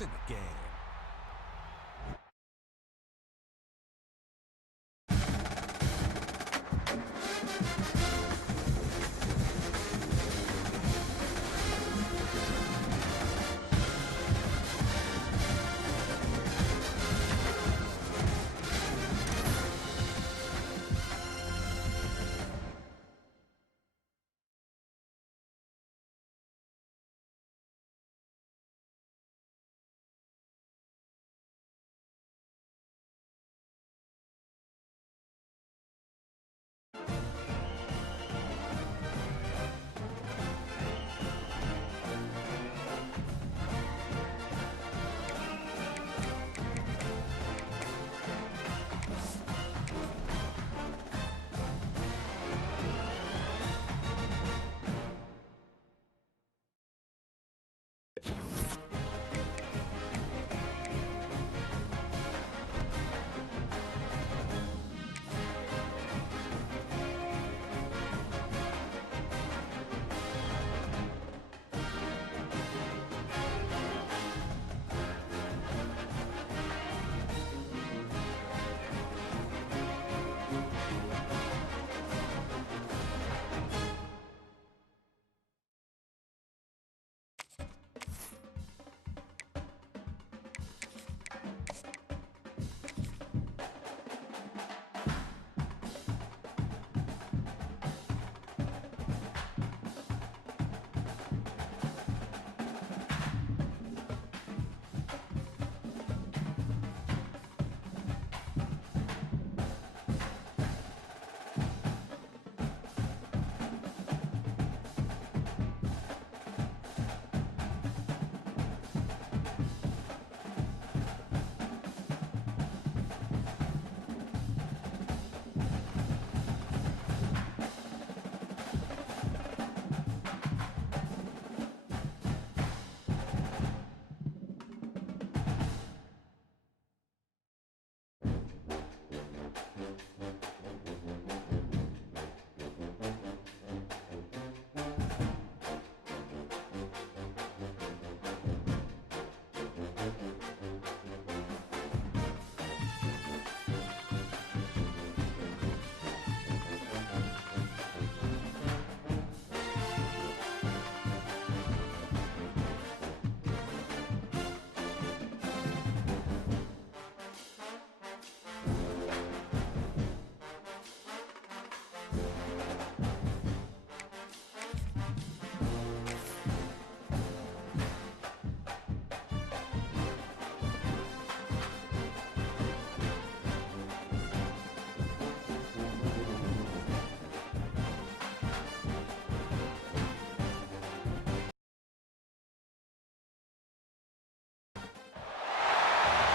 in the game.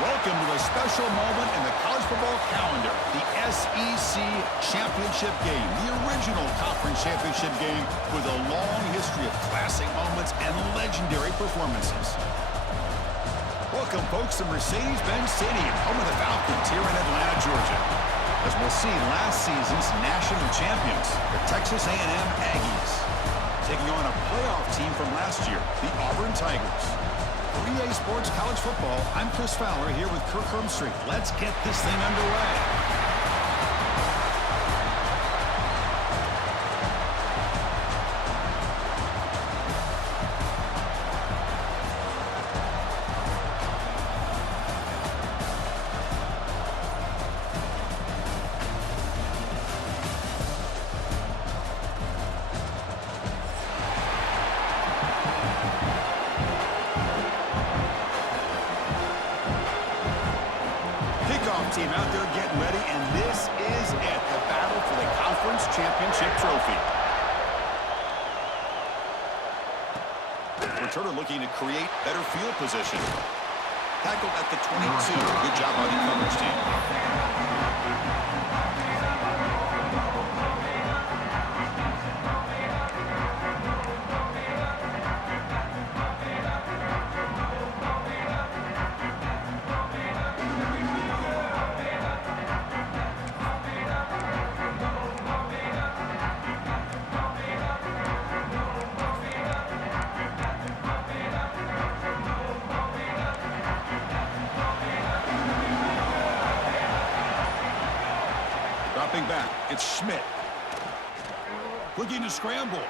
Welcome to a special moment in the college football calendar, the SEC Championship Game, the original conference championship game with a long history of classic moments and legendary performances. Welcome, folks, to Mercedes-Benz Stadium, home of the Falcons here in Atlanta, Georgia. As we'll see, last season's national champions, the Texas A&M Aggies, taking on a playoff team from last year, the Auburn Tigers. For EA Sports College Football, I'm Chris Fowler here with Kirk Hermstreet. Let's get this thing underway. Team out there getting ready, and this is it, the battle for the conference championship trophy. Returner looking to create better field position. Tackled at the 22. Good job by the coverage team. It's Schmidt. Looking to scramble.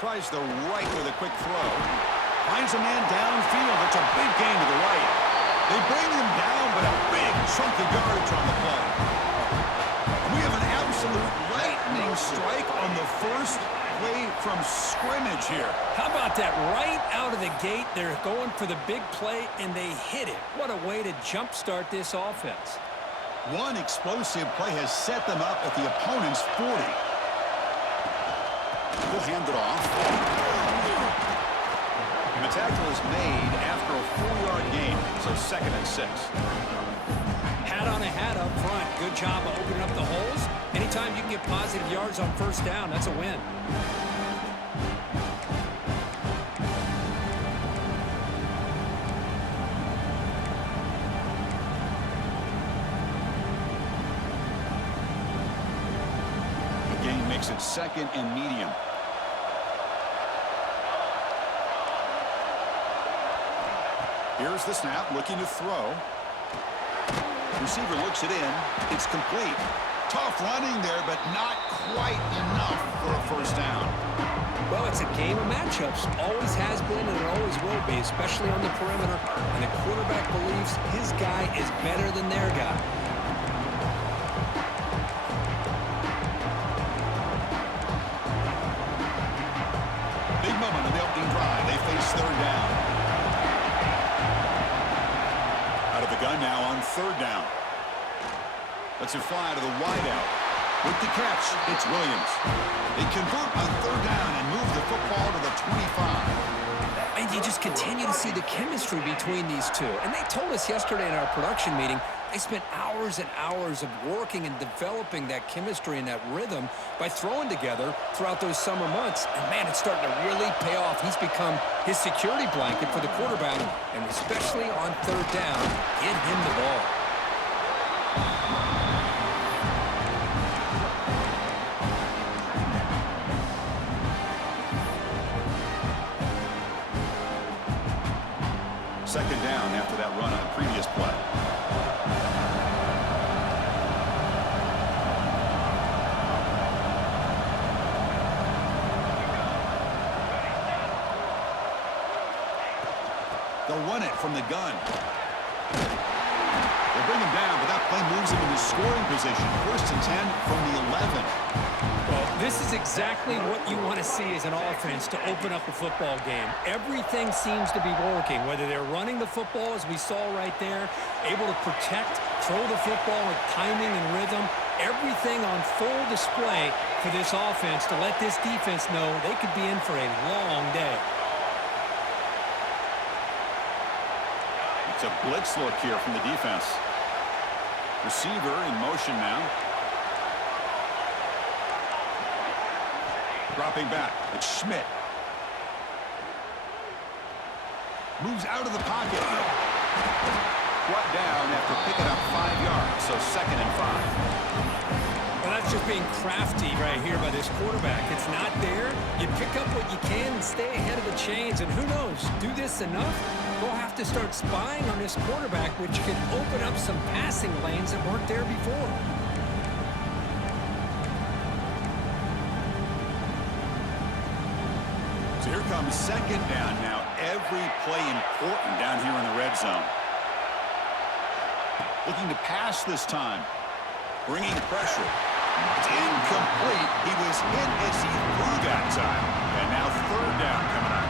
Tries the right with a quick throw. Finds a man downfield. It's a big gain to the right. They bring him down, but a big chunk of yardage on the play. We have an absolute lightning strike on the first play from scrimmage here. How about that? Right out of the gate, they're going for the big play, and they hit it. What a way to jumpstart this offense. One explosive play has set them up at the opponent's 40. We'll hand it off. And the tackle is made after a 4-yard gain, so 2nd and 6. Hat on a hat up front. Good job of opening up the holes. Anytime you can get positive yards on first down, that's a win. The gain makes it 2nd and medium. Here's the snap, looking to throw. Receiver looks it in. It's complete. Tough running there, but not quite enough for a first down. Well, it's a game of matchups. Always has been, and it always will be, especially on the perimeter. And the quarterback believes his guy is better than their guy. Big moment on the opening drive. They face 3rd down. Out of the gun now on 3rd down. Lets it fly to the wideout. With the catch, it's Williams. They convert on 3rd down and move the football to the 25. And you just continue to see the chemistry between these two. And they told us yesterday in our production meeting, they spent hours and hours of working and developing that chemistry and that rhythm by throwing together throughout those summer months. And, man, it's starting to really pay off. He's become his security blanket for the quarterback, and especially on 3rd down, get him the ball. Second down after that run on the previous play. They'll run it from the gun. They'll bring him down, but that play moves him into scoring position. 1st and 10 from the 11. Well, this is exactly what you want to see as an offense to open up a football game. Everything seems to be working, whether they're running the football, as we saw right there, able to protect, throw the football with timing and rhythm. Everything on full display for this offense to let this defense know they could be in for a long day. It's a blitz look here from the defense. Receiver in motion now. Dropping back. It's Schmidt. Moves out of the pocket. Brought down after picking up 5 yards, so 2nd and 5. Well, that's just being crafty right here by this quarterback. It's not there. You pick up what you can and stay ahead of the chains. And who knows, do this enough, we'll have to start spying on this quarterback, which can open up some passing lanes that weren't there before. So here comes 2nd down now. Every play important down here in the red zone. Looking to pass this time. Bringing pressure. It's incomplete. He was hit as he threw that time. And now 3rd down coming up.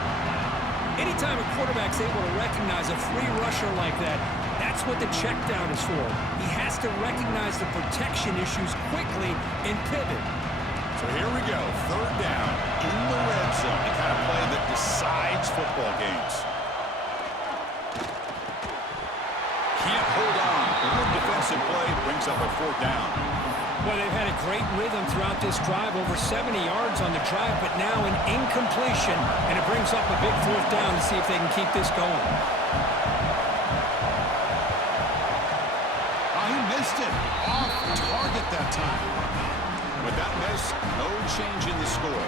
Anytime a quarterback's able to recognize a free rusher like that, that's what the check down is for. He has to recognize the protection issues quickly and pivot. So here we go, 3rd down in the red zone, the kind of play that decides football games. Can't hold on. A good defensive play brings up a 4th down. Well, they've had a great rhythm throughout this drive, over 70 yards on the drive, but now an incompletion, and it brings up a big 4th down to see if they can keep this going. Oh, he missed it. Off target that time. With that miss, no change in the score.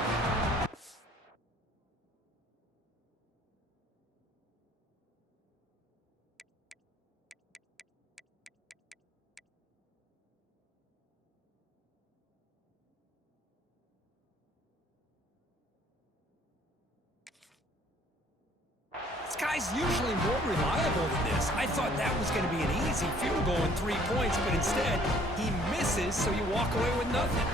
guy's usually more reliable than this. I thought that was going to be an easy field goal and 3 points, but instead, he misses, so you walk away with nothing.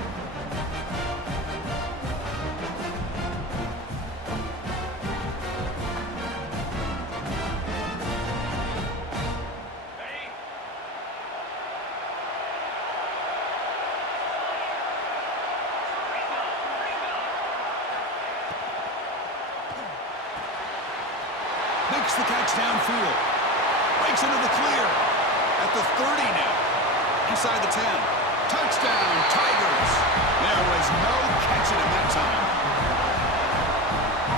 Makes the catch downfield. Breaks into the clear. At the 30 now. Inside the 10. Touchdown, Tigers. There was no catching him that time.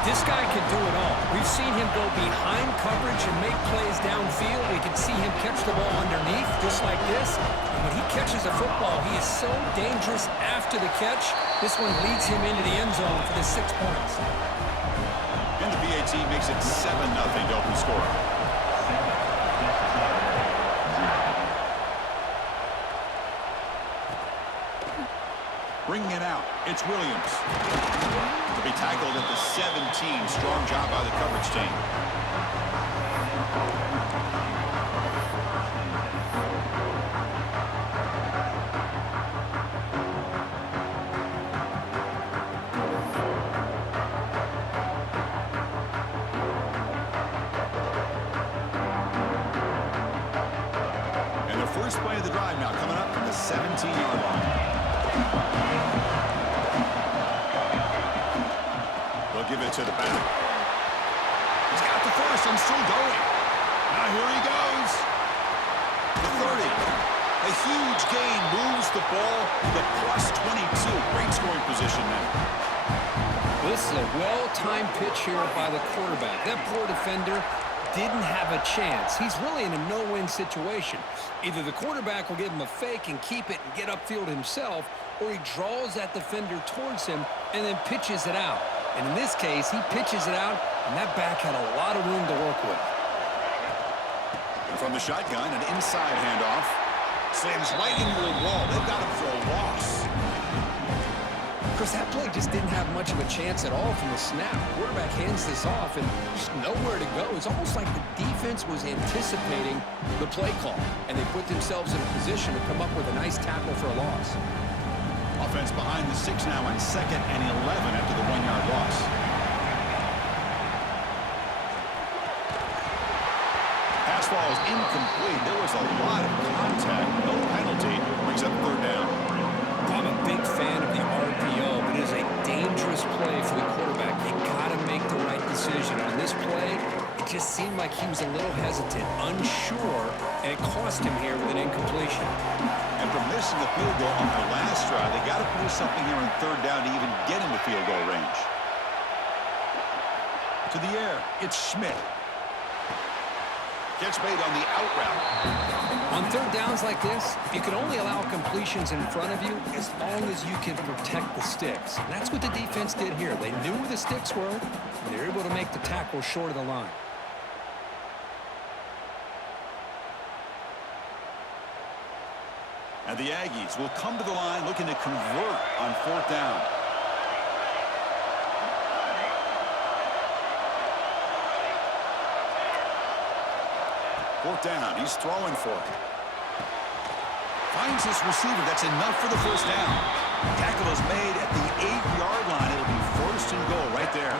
This guy can do it all. We've seen him go behind coverage and make plays downfield. We can see him catch the ball underneath, just like this. And when he catches a football, he is so dangerous after the catch. This one leads him into the end zone for the 6 points. And the BAT makes it 7-0 to open score. Bringing it out, it's Williams. To be tackled at the 17. Strong job by the coverage team. First play of the drive now coming up from the 17-yard line. They'll give it to the back. He's got the first and still going. Now here he goes. The 30. A huge gain moves the ball to the plus 22. Great scoring position now. This is a well-timed pitch here by the quarterback. That poor defender didn't have a chance. He's really in a no-win situation. Either the quarterback will give him a fake and keep it and get upfield himself, or he draws that defender towards him and then pitches it out. And in this case, he pitches it out, and that back had a lot of room to work with. And from the shotgun, an inside handoff. Slams right into the wall. They've got him for a loss. Chris, that play just didn't have much of a chance at all from the snap. Quarterback hands this off and just nowhere to go. It's almost like the defense was anticipating the play call, and they put themselves in a position to come up with a nice tackle for a loss. Offense behind the 6 now on 2nd and 11 after the 1-yard loss. Pass ball is incomplete. There was a lot of contact. No penalty. Brings up 3rd down. I'm a big fan of the RPO, but it is a dangerous play for the quarterback. You got to make the right decision. On this play, it just seemed like he was a little hesitant, unsure, and it cost him here with an incompletion. After missing the field goal on their last drive, they got to do something here on 3rd down to even get into field goal range. To the air, it's Schmidt. Catch made on the out route. On 3rd downs like this, you can only allow completions in front of you as long as you can protect the sticks. And that's what the defense did here. They knew where the sticks were, and they were able to make the tackle short of the line. And the Aggies will come to the line looking to convert on 4th down. Fourth down, he's throwing for it. Finds his receiver, that's enough for the 1st down. Tackle is made at the 8-yard line. It'll be 1st and goal right there.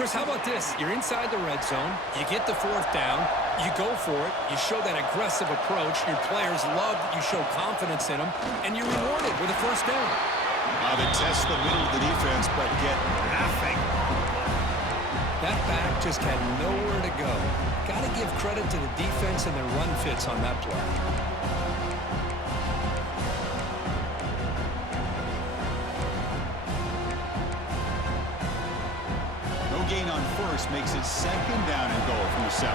Chris, how about this? You're inside the red zone, you get the 4th down, you go for it, you show that aggressive approach, your players love that you show confidence in them, and you're rewarded with a 1st down. They test the middle of the defense, but get nothing. That back just had nowhere to go. Got to give credit to the defense and their run fits on that play. No gain on 1st makes it 2nd down and goal from the 7.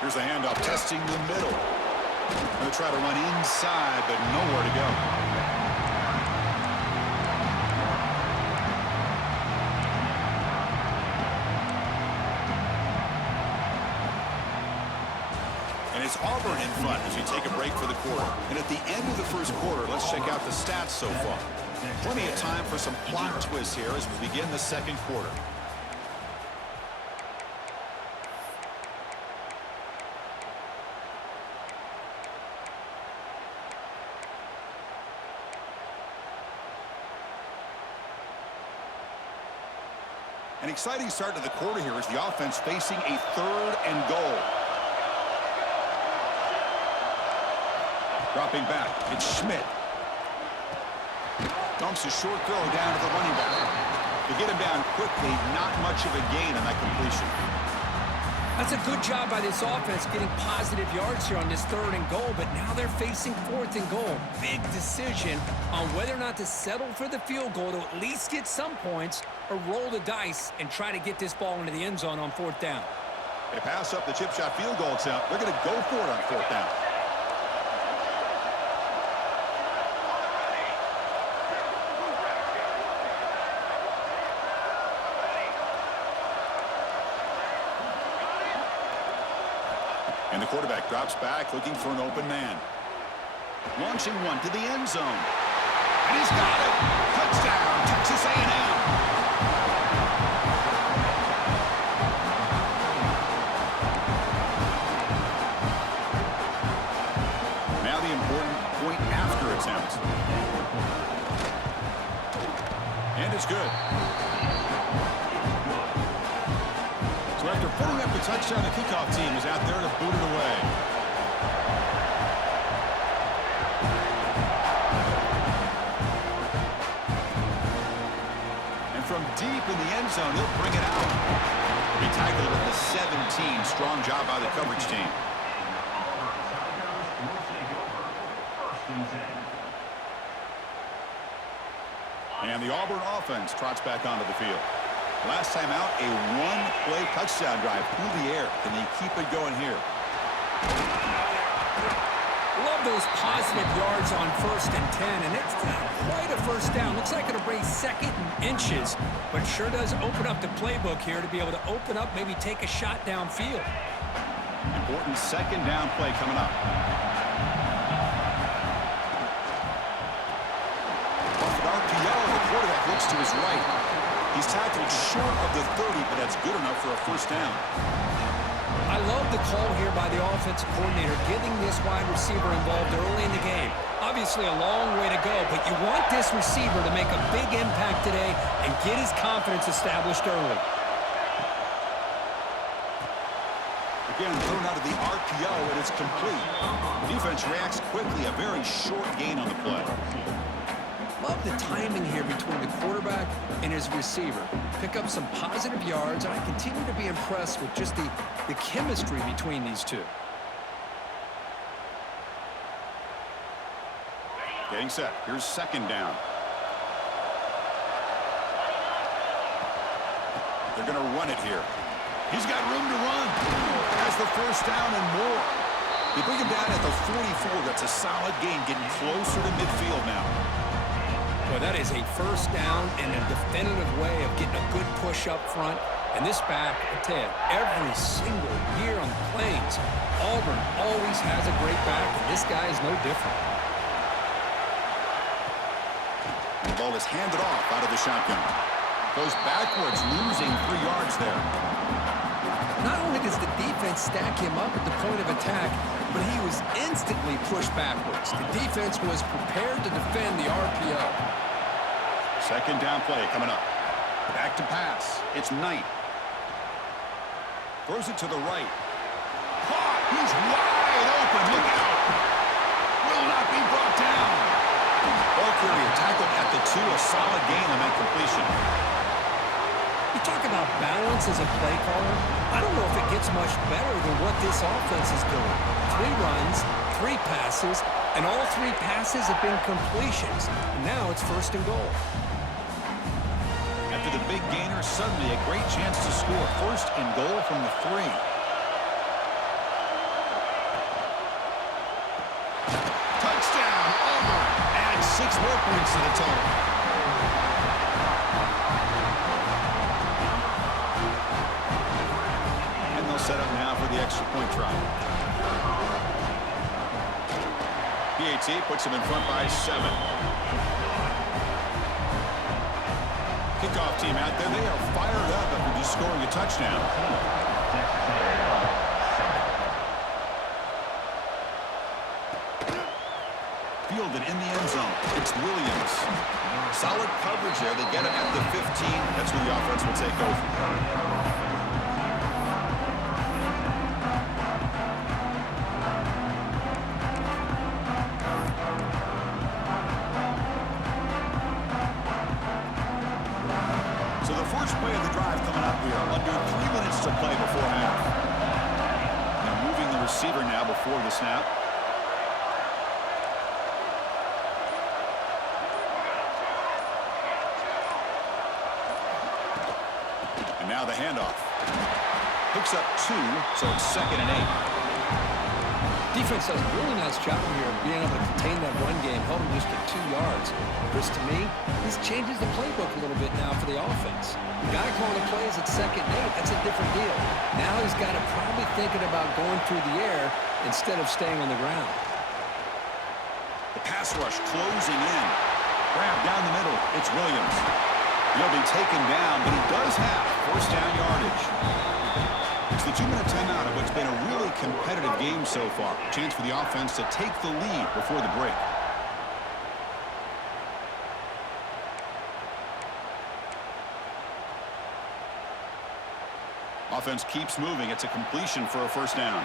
Here's the handoff, testing the middle. Going to try to run inside, but nowhere to go. And it's Auburn in front as we take a break for the quarter. And at the end of the first quarter, let's check out the stats so far. Plenty of time for some plot twists here as we begin the second quarter. An exciting start to the quarter here as the offense facing a 3rd and goal. Dropping back, it's Schmidt. Dumps a short throw down to the running back. To get him down quickly, not much of a gain on that completion. That's a good job by this offense getting positive yards here on this 3rd and goal, but now they're facing 4th and goal. Big decision on whether or not to settle for the field goal to at least get some points or roll the dice and try to get this ball into the end zone on 4th down. They pass up the chip shot field goal attempt. They're going to go for it on 4th down. And the quarterback drops back, looking for an open man. Launching one to the end zone. And he's got it. Touchdown, Texas A&M. Now the important point after attempt. And it's good. So after putting up the touchdown, the kickoff team is out there to boot it away. And from deep in the end zone, he'll bring it out. He'll be tackled at the 17. Strong job by the coverage team. And the Auburn offense trots back onto the field. Last time out, a one-play touchdown drive through the air. Can they keep it going here? Love those positive yards on 1st and 10, and it's not quite a first down. Looks like it'll bring 2nd and inches, but sure does open up the playbook here to be able to open up, maybe take a shot downfield. Important 2nd down play coming up. Off an RPO, the quarterback looks to his right. He's tackled short of the 30, but that's good enough for a first down. I love the call here by the offensive coordinator, getting this wide receiver involved early in the game. Obviously a long way to go, but you want this receiver to make a big impact today and get his confidence established early. Again, thrown out of the RPO, and it's complete. The defense reacts quickly, a very short gain on the play. Love the timing here between the quarterback and his receiver. Pick up some positive yards, and I continue to be impressed with just the chemistry between these two. Getting set. Here's 2nd down. They're going to run it here. He's got room to run. Has the first down and more. They bring him down at the 44. That's a solid gain, getting closer to midfield now. Well, that is a first down and a definitive way of getting a good push up front. And this back, I tell you, every single year on the Plains, Auburn always has a great back, and this guy is no different. The ball is handed off out of the shotgun. Goes backwards, losing 3 yards there. Not only does the defense stack him up at the point of attack, but he was instantly pushed backwards. The defense was prepared to defend the RPO. 2nd down play coming up. Back to pass. It's Knight. Throws it to the right. Caught. He's wide open. Look out. Will not be brought down. Ball carrier tackled at the 2. A solid gain on that completion. You talk about balance as a play caller. I don't know if it gets much better than what this offense is doing. 3 runs, 3 passes, and all 3 passes have been completions. And now it's 1st and goal. After the big gainer, suddenly a great chance to score. 1st and goal from the 3. Touchdown, Auburn. Add 6 more points to the total. And they'll set up now for the extra point try. PAT puts them in front by 7. Kickoff team out there. They are fired up after just scoring a touchdown. Fielded in the end zone. It's Williams. Solid coverage there. They get him at the 15. That's where the offense will take over. So the first play of the drive coming up here. Under 3 minutes to play before half. Now moving the receiver now before the snap. And now the handoff. Picks up 2, so it's 2nd and 8. Defense does a really nice job here of being able to contain that run game, held him just at 2 yards. Chris, to me, this changes the playbook a little bit now for the offense. The guy calling the plays at 2nd and 8, that's a different deal. Now he's got to probably thinking about going through the air instead of staying on the ground. The pass rush closing in. Grab down the middle. It's Williams. He'll be taken down, but he does have first down yardage. It's the 2-minute timeout of what's been a really competitive game so far. Chance for the offense to take the lead before the break. Offense keeps moving. It's a completion for a first down.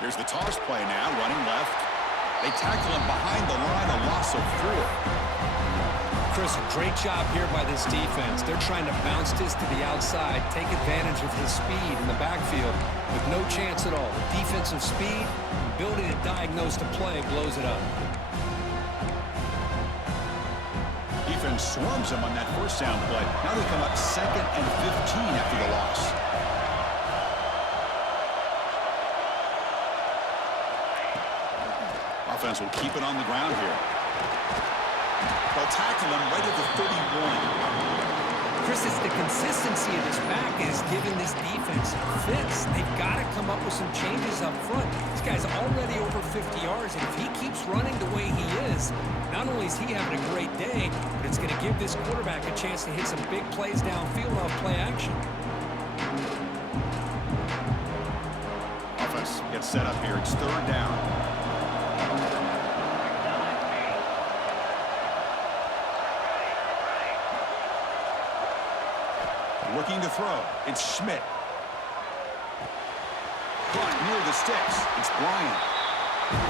Here's the toss play now, running left. They tackle him behind the line, a loss of 4. Chris, a great job here by this defense. They're trying to bounce this to the outside, take advantage of his speed in the backfield with no chance at all. The defensive speed, ability to diagnose the play, blows it up. Defense swarms him on that first down play. Now they come up 2nd and 15 after the loss. Offense will keep it on the ground here. They'll tackle him right at the 31. Chris, it's the consistency of this back is giving this defense fits. They've got to come up with some changes up front. This guy's already over 50 yards, and if he keeps running the way he is, not only is he having a great day, but it's going to give this quarterback a chance to hit some big plays downfield off play action. Offense gets set up here. It's 3rd down. Looking to throw. It's Schmidt. Caught near the sticks. It's Bryant.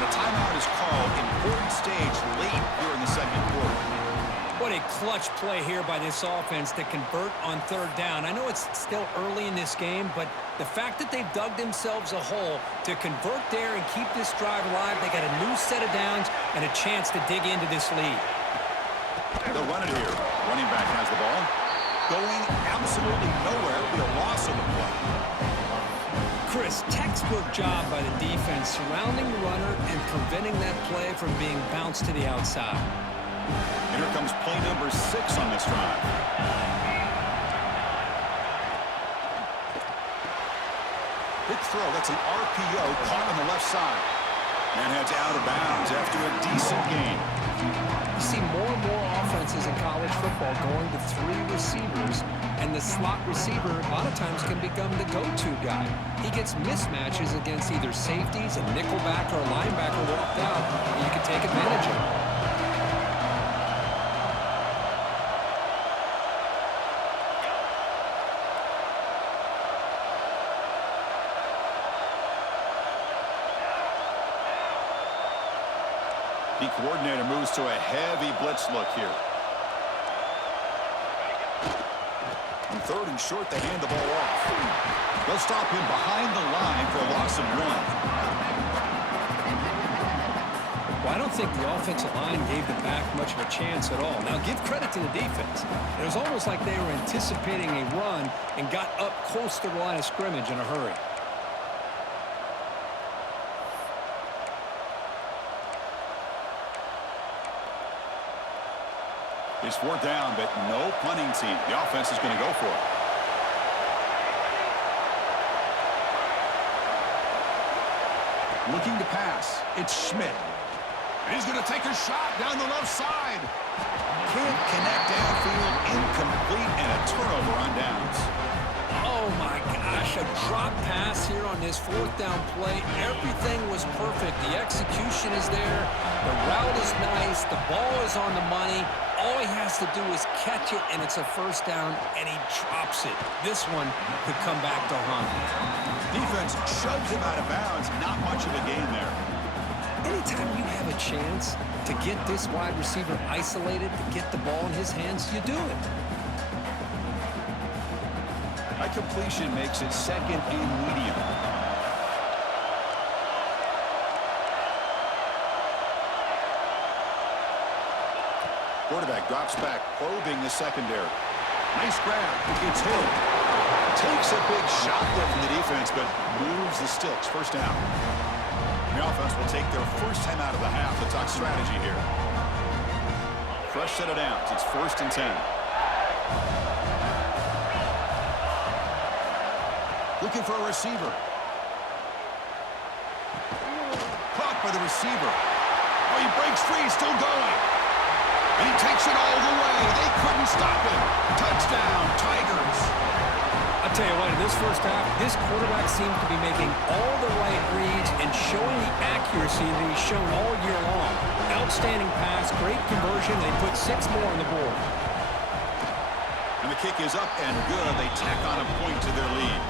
The timeout is called. Important stage late here in the 2nd quarter. What a clutch play here by this offense to convert on 3rd down. I know it's still early in this game, but the fact that they've dug themselves a hole to convert there and keep this drive alive, they got a new set of downs and a chance to dig into this lead. They'll run it here. Running back has the ball. Going absolutely nowhere. It'll be a loss of the play. Chris, textbook job by the defense surrounding the runner and preventing that play from being bounced to the outside. And here comes play number 6 on this drive. Big throw. That's an RPO caught on the left side. And heads out of bounds after a decent gain. You see more and more offenses in college football going to 3 receivers, and the slot receiver a lot of times can become the go-to guy. He gets mismatches against either safeties, a nickelback, or a linebacker walked out, and you can take advantage of it. The coordinator moves to a heavy blitz look here. On 3rd and short, they hand the ball off. They'll stop him behind the line for a loss of 1. Well, I don't think the offensive line gave the back much of a chance at all. Now, give credit to the defense. It was almost like they were anticipating a run and got up close to the line of scrimmage in a hurry. It's fourth down, but no punting team. The offense is going to go for it. Looking to pass. It's Schmidt. He's going to take a shot down the left side. Can't connect downfield. Incomplete, and a turnover on downs. Oh, my gosh, a drop pass here on this fourth down play. Everything was perfect. The execution is there. The route is nice. The ball is on the money. All he has to do is catch it, and it's a first down, and he drops it. This one could come back to haunt him. Defense shoves him out of bounds. Not much of a gain there. Anytime you have a chance to get this wide receiver isolated, to get the ball in his hands, you do it. That completion makes it second and medium. Quarterback drops back, probing the secondary. Nice grab. It's Hill. Takes a big shot there from the defense, but moves the sticks. First down. The offense will take their first time out of the half. Let's talk strategy here. Fresh set of downs. It's 1st and 10. Looking for a receiver. Caught by the receiver. Oh, he breaks free. Still going. And he takes it all the way. They couldn't stop him. Touchdown, Tigers. I'll tell you what, in this first half, this quarterback seems to be making all the right reads and showing the accuracy that he's shown all year long. Outstanding pass, great conversion. They put 6 more on the board. And the kick is up and good. They tack on a point to their lead.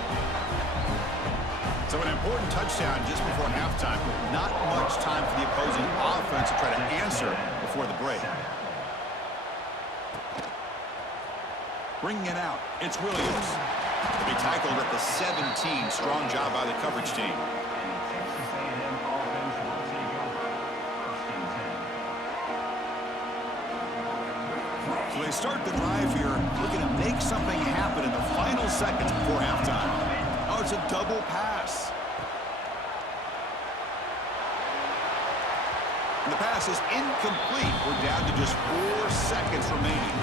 So an important touchdown just before halftime. Not much time for the opposing offense to try to answer before the break. Bringing it out, it's Williams. To be tackled at the 17. Strong job by the coverage team. So they start the drive here, looking to make something happen in the final seconds before halftime. Oh, it's a double pass. And the pass is incomplete. We're down to just 4 seconds remaining.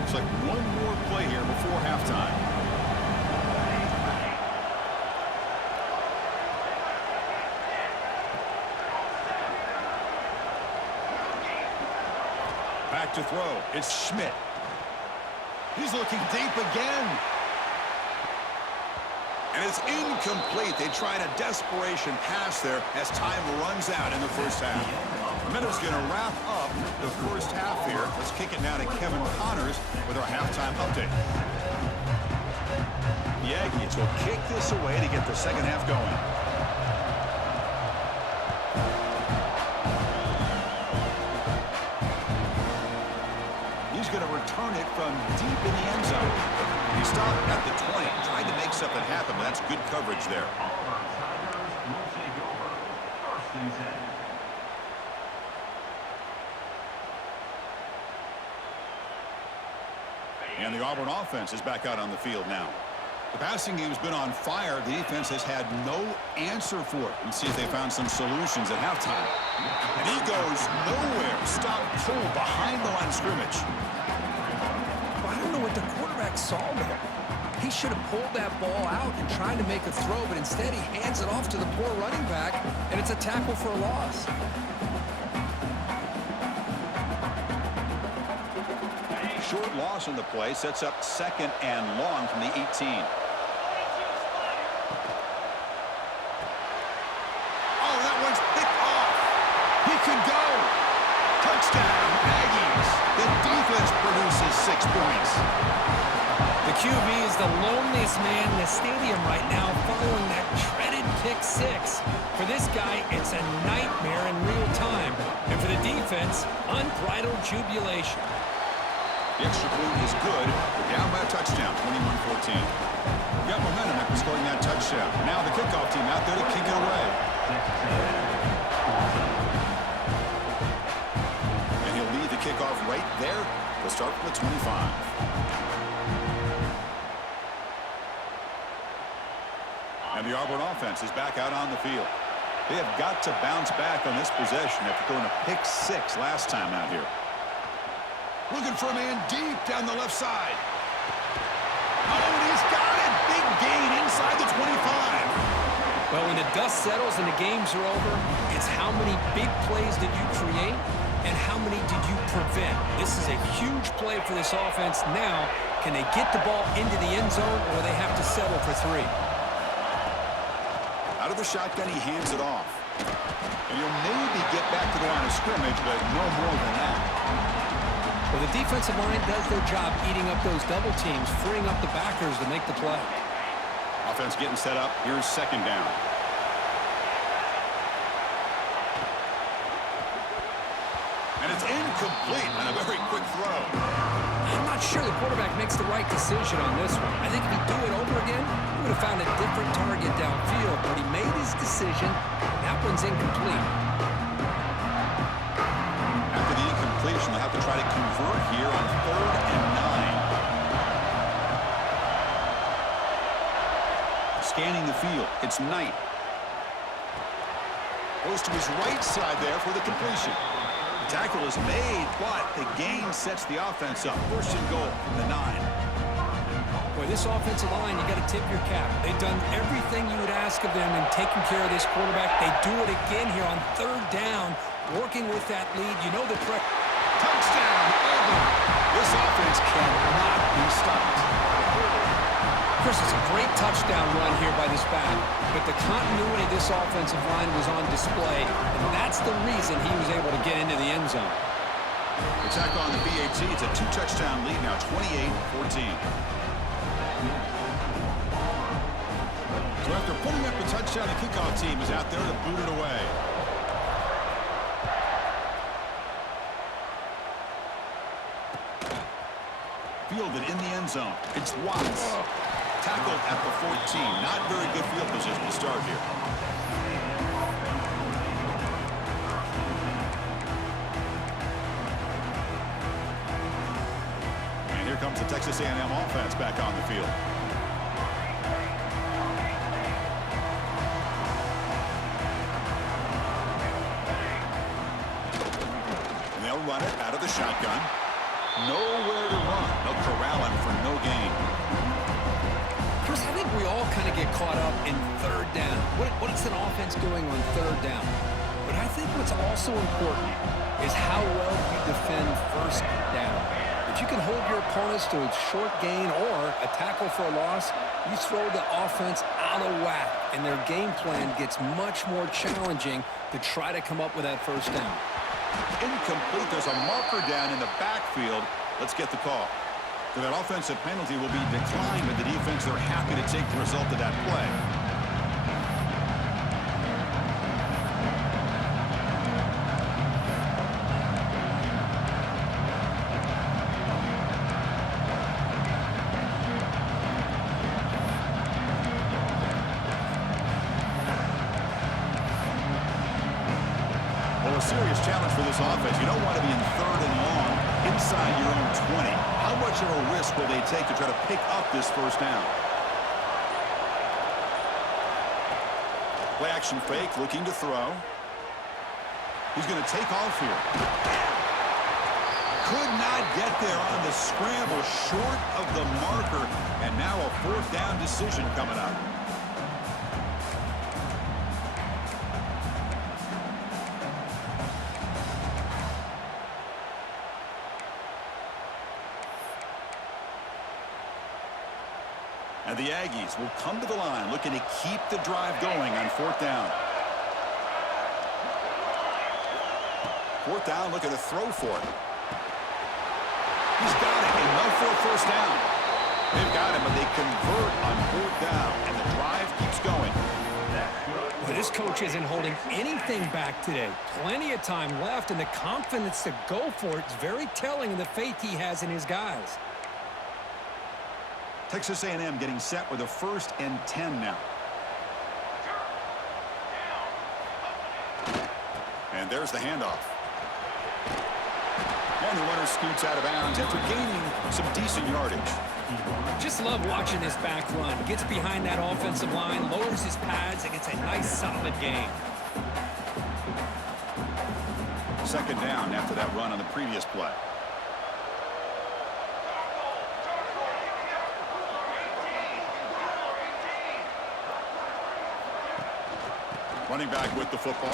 Looks like one more play here before halftime. Back to throw. It's Schmidt. He's looking deep again. And it's incomplete. They tried a desperation pass there as time runs out in the first half. Minnows going to wrap up the first half here. Let's kick it now to Kevin Connors with our halftime update. The Aggies will kick this away to get the second half going. He's going to return it from deep in the end zone. He stopped at the 20, trying to make something happen, but that's good coverage there. And the Auburn offense is back out on the field now. The passing game's been on fire. The defense has had no answer for it. Let's see if they found some solutions at halftime. And he goes nowhere. Stop pull behind the line of scrimmage. I don't know what the quarterback saw there. He should have pulled that ball out and tried to make a throw, but instead he hands it off to the poor running back, and it's a tackle for a loss. Short loss on the play sets up 2nd and long from the 18. Oh, that one's picked off. He could go. Touchdown, Aggies. The defense produces 6 points. The QB is the loneliest man in the stadium right now following that dreaded pick 6. For this guy, it's a nightmare in real time. And for the defense, unbridled jubilation. The extra point is good. We're down by a touchdown, 21-14. Got momentum after scoring that touchdown. Now the kickoff team out there to kick it away. kickoff right there. We'll start from the 25. And the Auburn offense is back out on the field. They have got to bounce back on this possession after throwing a pick six last time out here. Looking for a man deep down the left side. Oh, and he's got it. Big gain inside the 25. Well, when the dust settles and the games are over, it's how many big plays did you create and how many did you prevent. This is a huge play for this offense. Now, can they get the ball into the end zone or they have to settle for three? Out of the shotgun, he hands it off. And he'll maybe get back to the line of scrimmage, but no more than that. Well, the defensive line does their job eating up those double teams, freeing up the backers to make the play. Offense getting set up. Here's second down. And it's incomplete on a very quick throw. I'm not sure the quarterback makes the right decision on this one. I think if he'd do it over again, he would have found a different target downfield, but he made his decision. That one's incomplete. After the incompletion, they'll have to try to convert here on 3rd and 9. Scanning the field. It's Knight. Goes to his right side there for the completion. The tackle is made, but the gain sets the offense up. 1st and goal from the 9. Boy, this offensive line, you got to tip your cap. They've done everything you would ask of them in taking care of this quarterback. They do it again here on 3rd down, working with that lead. You know the threat. Touchdown, Auburn. This offense cannot be stopped. Chris, it's a great touchdown run here by this back, but the continuity of this offensive line was on display, and that's the reason he was able to get into the end zone. The tackle on the BAT, it's a 2-touchdown lead now, 28-14. So after putting up the touchdown, the kickoff team is out there to boot it away. Fielded in the end zone. It's Watts. Tackled at the 14. Not very good field position to start here. And here comes the Texas A&M offense back on the field. And they'll run it out of the shotgun. Nowhere to run. They'll corral him for no gain. Chris, I think we all kind of get caught up in 3rd down. What's an offense doing on 3rd down? But I think what's also important is how well you defend 1st down. If you can hold your opponents to a short gain or a tackle for a loss, you throw the offense out of whack, and their game plan gets much more challenging to try to come up with that 1st down. Incomplete. There's a marker down in the backfield. Let's get the call. So that offensive penalty will be declined by the defense. They're happy to take the result of that play. Well, a serious challenge for this offense. You don't want to be in 3rd and long inside your own 20. How much of a risk will they take to try to pick up this 1st down? Play action fake, looking to throw. He's going to take off here. Could not get there on the scramble, short of the marker, and now a 4th down decision coming up. And the Aggies will come to the line looking to keep the drive going on 4th down. 4th down, looking to throw for it. He's got it, enough for a 1st down. They've got him, but they convert on 4th down, and the drive keeps going. Well, this coach isn't holding anything back today. Plenty of time left, and the confidence to go for it is very telling of the faith he has in his guys. Texas A&M getting set with a 1st and 10 now. And there's the handoff. and the runner scoots out of bounds after gaining some decent yardage. Just love watching this back run. Gets behind that offensive line, lowers his pads, and gets a nice, solid gain. Second down after that run on the previous play. Running back with the football.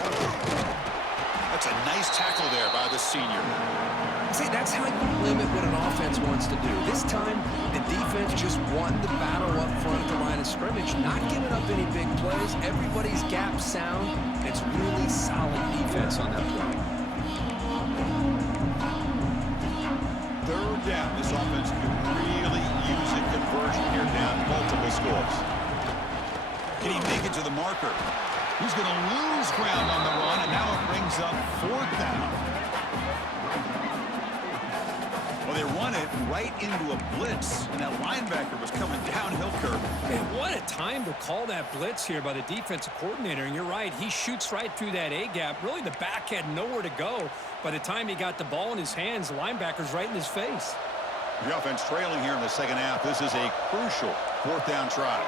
That's a nice tackle there by the senior. See, that's how you limit what an offense wants to do. This time, the defense just won the battle up front at the line of scrimmage, not giving up any big plays. Everybody's gap sound. It's really solid defense on that play. Third down. This offense could really use a conversion here, down multiple scores. Can he make it to the marker? He's going to lose ground on the run, and now it brings up fourth down. Well, they run it right into a blitz, and that linebacker was coming downhill curve. Man, what a time to call that blitz here by the defensive coordinator. And you're right, he shoots right through that A-gap. Really, the back had nowhere to go. By the time he got the ball in his hands, the linebacker's right in his face. The offense trailing here in the second half. This is a crucial fourth down try.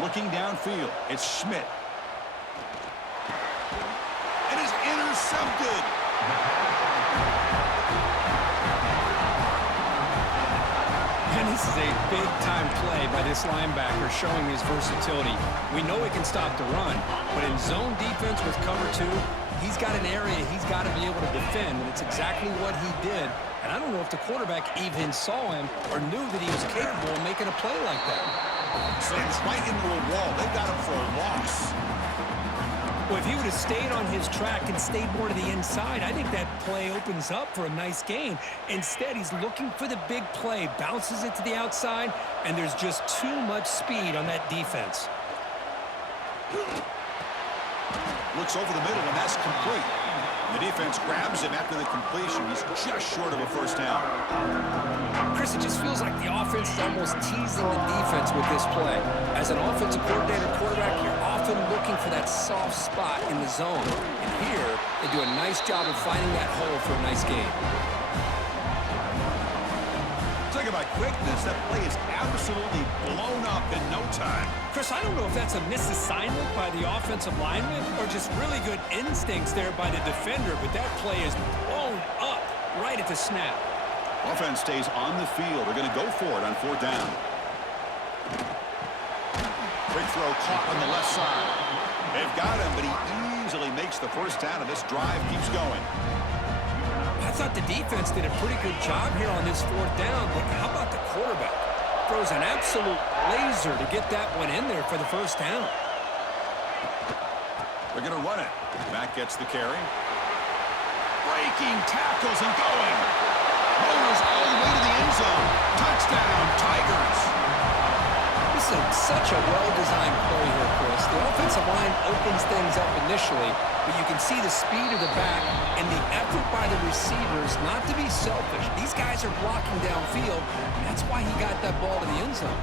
Looking downfield, it's Schmidt. It is intercepted. And this is a big-time play by this linebacker showing his versatility. We know he can stop the run, but in zone defense with cover two, he's got an area he's got to be able to defend, and it's exactly what he did. And I don't know if the quarterback even saw him or knew that he was capable of making a play like that. Slams right into a wall. They got him for a loss. Well, if he would have stayed on his track and stayed more to the inside, I think that play opens up for a nice gain. Instead, he's looking for the big play, bounces it to the outside, and there's just too much speed on that defense. Looks over the middle, and that's complete. The defense grabs him after the completion. He's just short of a first down. Chris, it just feels like the offense is almost teasing the defense with this play. As an offensive coordinator quarterback, you're often looking for that soft spot in the zone. And here, they do a nice job of finding that hole for a nice gain. Talk about quickness. That play is absolutely blown up in no time. Chris, I don't know if that's a misassignment by the offensive lineman or just really good instincts there by the defender, but that play is blown up right at the snap. Offense stays on the field. They're going to go for it on fourth down. Quick throw caught on the left side. They've got him, but he easily makes the first down, and this drive keeps going. I thought the defense did a pretty good job here on this fourth down, but how about the quarterback? Throws an absolute laser to get that one in there for the first down. They're going to run it. Mack gets the carry. Breaking tackles and going. Rolls all the way to the end zone. Touchdown, Tigers. This is such a well-designed play here, Chris. The offensive line opens things up initially, but you can see the speed of the back and the effort by the receivers not to be selfish. These guys are blocking downfield, and that's why he got that ball to the end zone.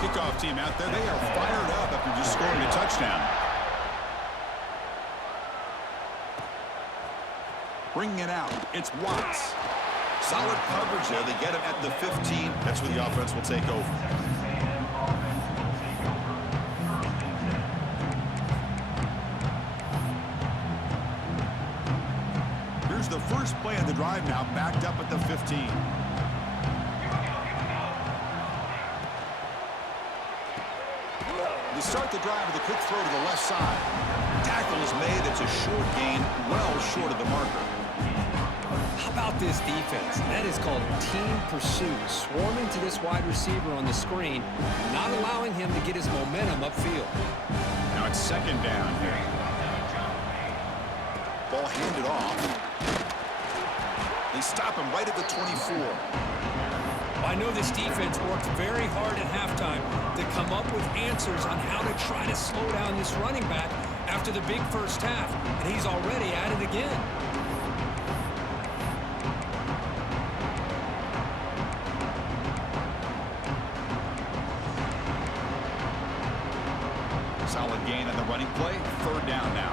Kickoff team out there, they are fired up after just scoring a touchdown. Bringing it out, it's Watts. Solid coverage there. They get him at the 15. That's where the offense will take over. Here's the first play of the drive now, backed up at the 15. They start the drive with a quick throw to the left side. Tackle is made. It's a short gain, well short of the marker. How about this defense? That is called team pursuit. Swarming to this wide receiver on the screen, not allowing him to get his momentum upfield. Now it's second down here. Ball handed off. They stop him right at the 24. I know this defense worked very hard at halftime to come up with answers on how to try to slow down this running back after the big first half, and he's already at it again. running play, third down now.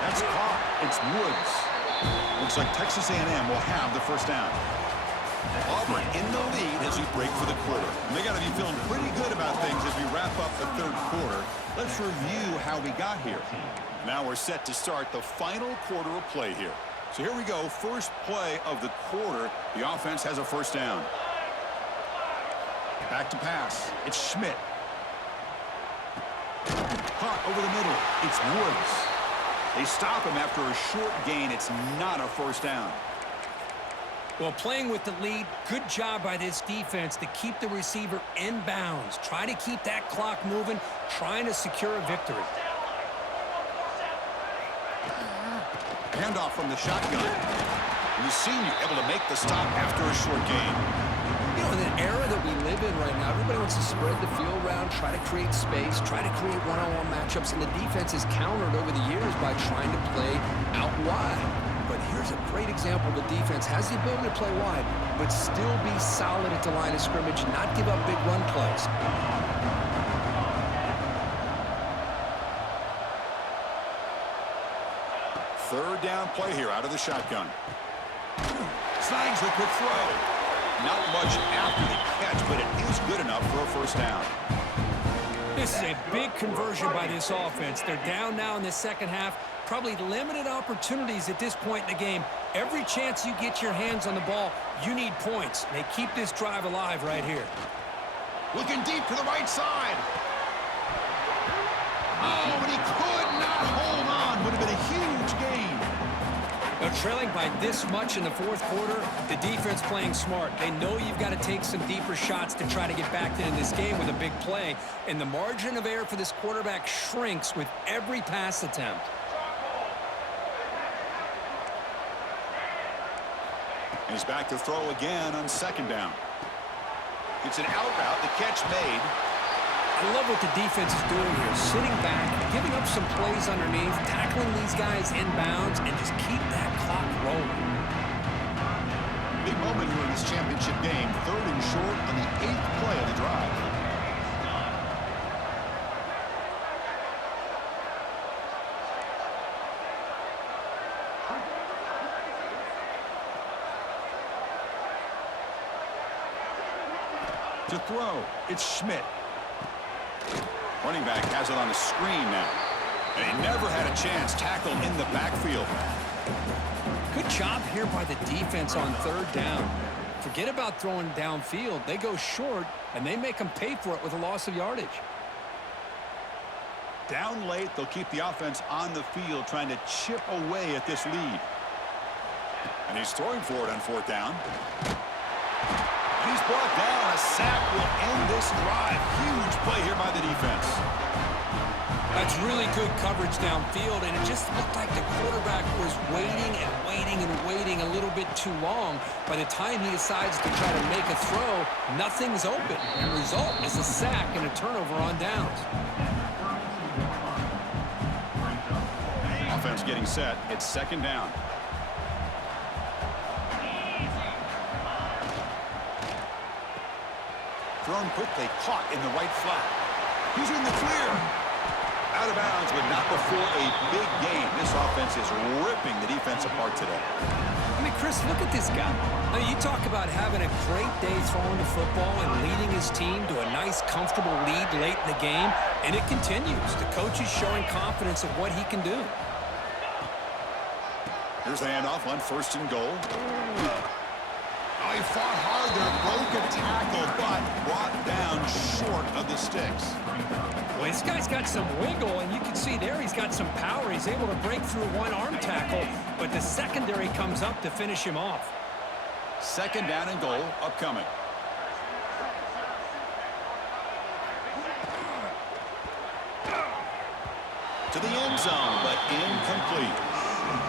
That's caught. It's Woods. Looks like Texas A&M will have the first down. Auburn in the lead as we break for the quarter. And they got to be feeling pretty good about things as we wrap up the third quarter. Let's review how we got here. Now we're set to start the final quarter of play here. So here we go. First play of the quarter. The offense has a first down. Back to pass. It's Schmidt. Caught over the middle. It's Woods. They stop him after a short gain. It's not a first down. Well, playing with the lead, good job by this defense to keep the receiver in bounds. Try to keep that clock moving, trying to secure a victory. Handoff from the shotgun. And the senior able to make the stop after a short gain. You know, in the era that we live in right now, everybody wants to spread the field around, try to create space, try to create one-on-one matchups, and the defense is countered over the years by trying to play out wide. But here's a great example. The defense has the ability to play wide, but still be solid at the line of scrimmage, not give up big run plays. Third down play here out of the shotgun. Snags a quick throw. Not much after the catch, but it is good enough for a first down. This is a big conversion by this offense. They're down now in the second half. Probably limited opportunities at this point in the game. Every chance you get your hands on the ball, you need points. They keep this drive alive right here. Looking deep to the right side. Oh, but he could not hold on. Would have been a huge gain. They're trailing by this much in the fourth quarter. The defense playing smart. They know you've got to take some deeper shots to try to get back into this game with a big play. And the margin of error for this quarterback shrinks with every pass attempt. He's back to throw again on second down. It's an out route. The catch made. I love what the defense is doing here. Sitting back, giving up some plays underneath, tackling these guys in bounds, and just keep that clock rolling. Big moment here in this championship game. Third and short on the 8th play of the drive. To throw, it's Schmidt. Running back has it on the screen now. And he never had a chance tackled in the backfield. Good job here by the defense on third down. Forget about throwing downfield. They go short, and they make them pay for it with a loss of yardage. Down late, they'll keep the offense on the field trying to chip away at this lead. And he's throwing for it on fourth down. He's brought down. A sack will end this drive. Huge play here by the defense. That's really good coverage downfield, and it just looked like the quarterback was waiting and waiting and waiting a little bit too long. By the time he decides to try to make a throw, nothing's open. The result is a sack and a turnover on downs. Offense getting set. It's second down. Thrown quickly, caught in the right flat. He's in the clear. Out of bounds, but not before a big game. This offense is ripping the defense apart today. I mean, Chris, look at this guy. I mean, you talk about having a great day throwing the football and leading his team to a nice, comfortable lead late in the game, and it continues. The coach is showing confidence of what he can do. Here's the handoff on first and goal. Oh, he fought hard there, broke a tackle, but brought down short of the sticks. Well, this guy's got some wiggle, and you can see there he's got some power. He's able to break through one arm tackle, but the secondary comes up to finish him off. Second down and goal upcoming. To the end zone, but incomplete.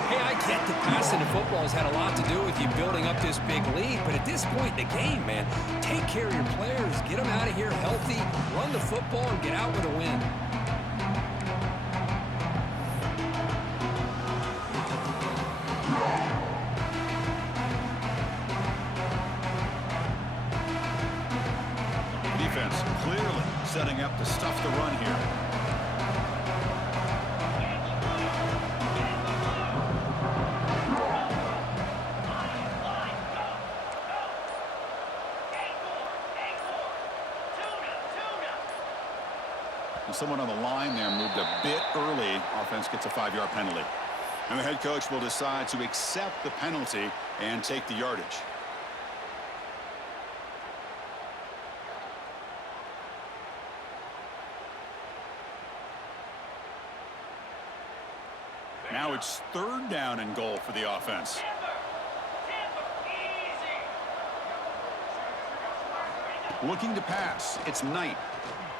Hey, I get that passing the football has had a lot to do with you building up this big lead, but at this point in the game, man, take care of your players, get them out of here healthy, run the football, and get out with a win. Someone on the line there moved a bit early. Offense gets a 5-yard penalty. And the head coach will decide to accept the penalty and take the yardage. Now it's 3rd down and goal for the offense. Looking to pass. It's Knight.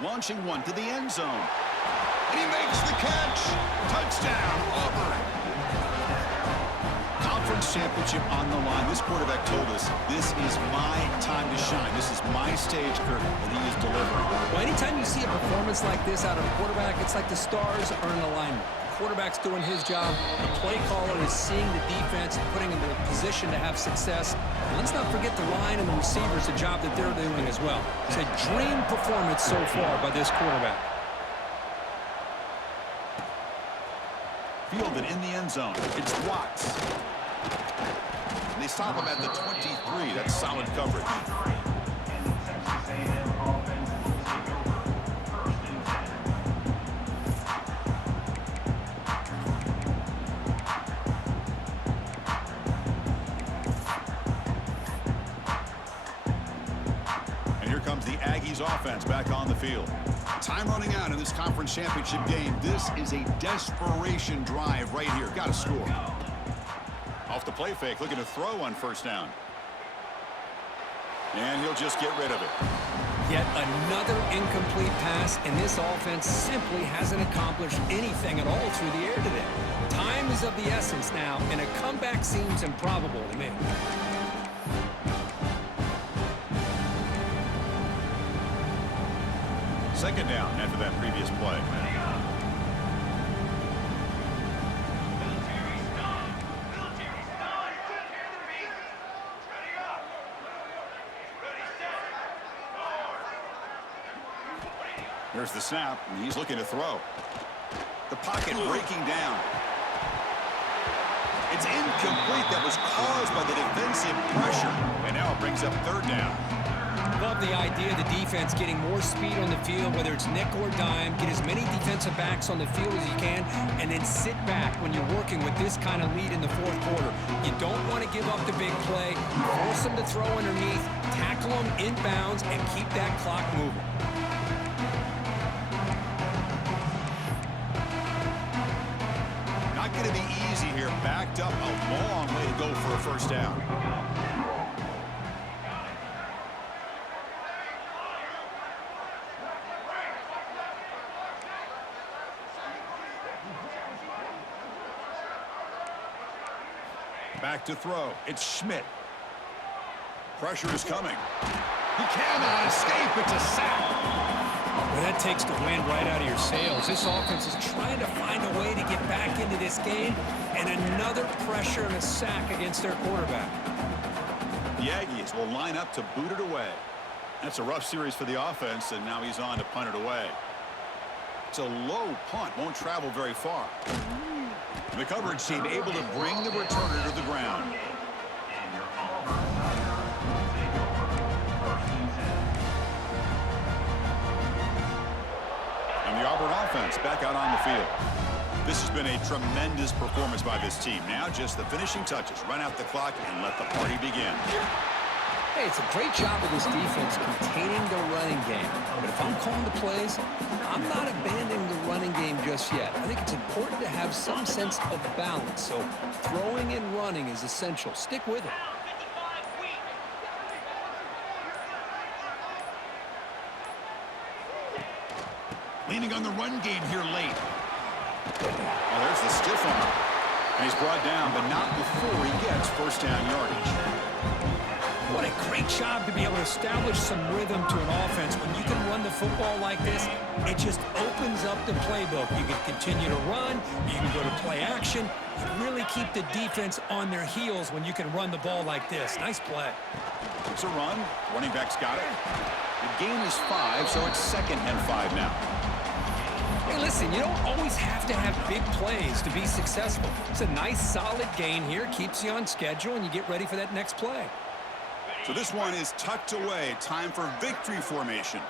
Launching one to the end zone. And he makes the catch. Touchdown, Auburn. Conference championship on the line. This quarterback told us, this is my time to shine. This is my stage, Kirk, and he is delivering. Well, anytime you see a performance like this out of a quarterback, it's like the stars are in alignment. The quarterback's doing his job. The play caller is seeing the defense and putting him in a position to have success. And let's not forget the line and the receivers, the job that they're doing as well. It's a dream performance so far by this quarterback. Fielded in the end zone. It's Watts. They stop him at the 23. That's solid coverage. And here comes the Aggies offense back on the field. Time running out in this conference championship game. This is a desperation drive right here. Got to score. Off the play fake, looking to throw on 1st down. And he'll just get rid of it. Yet another incomplete pass, and this offense simply hasn't accomplished anything at all through the air today. Time is of the essence now, and a comeback seems improbable to me. Second down after that previous play. There's the snap, and he's looking to throw. The pocket breaking down. It's incomplete. That was caused by the defensive pressure. And now it brings up 3rd down. Love the idea of the defense getting more speed on the field, whether it's nickel or dime. Get as many defensive backs on the field as you can, and then sit back when you're working with this kind of lead in the 4th quarter. You don't want to give up the big play. Force them to throw underneath, tackle them inbounds, and keep that clock moving. Not going to be easy here. Backed up a long way to go for a 1st down. Back to throw. It's Schmidt. Pressure is coming. He cannot escape. It's a sack. Well, that takes the wind right out of your sails. This offense is trying to find a way to get back into this game, and another pressure and a sack against their quarterback. The Aggies will line up to boot it away. That's a rough series for the offense, and now he's on to punt it away. It's a low punt. Won't travel very far. The coverage team able to bring the returner to the ground. And the Auburn offense back out on the field. This has been a tremendous performance by this team. Now just the finishing touches. Run out the clock and let the party begin. Hey, it's a great job of this defense containing the running game. But if I'm calling the plays, I'm not abandoning the running game just yet. I think it's important to have some sense of balance. So throwing and running is essential. Stick with it. Leaning on the run game here late. Oh, there's the stiff arm. And he's brought down, but not before he gets 1st down yardage. What a great job to be able to establish some rhythm to an offense. When you can run the football like this, it just opens up the playbook. You can continue to run. You can go to play action. You really keep the defense on their heels when you can run the ball like this. Nice play. It's a run. Running back's got it. The gain is 5, so it's 2nd and 5 now. Hey, listen, you don't always have to have big plays to be successful. It's a nice, solid gain here. Keeps you on schedule, and you get ready for that next play. So this one is tucked away. Time for victory formation.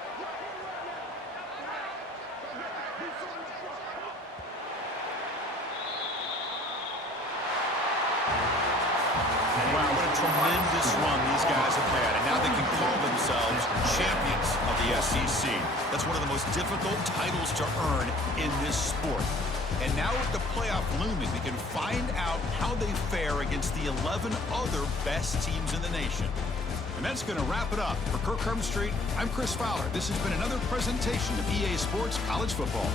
tremendous run these guys have had, and now they can call themselves champions of the SEC. That's one of the most difficult titles to earn in this sport. And now with the playoff looming, they can find out how they fare against the 11 other best teams in the nation. And that's going to wrap it up. For Kirk Herbstreit, I'm Chris Fowler. This has been another presentation of EA Sports College Football.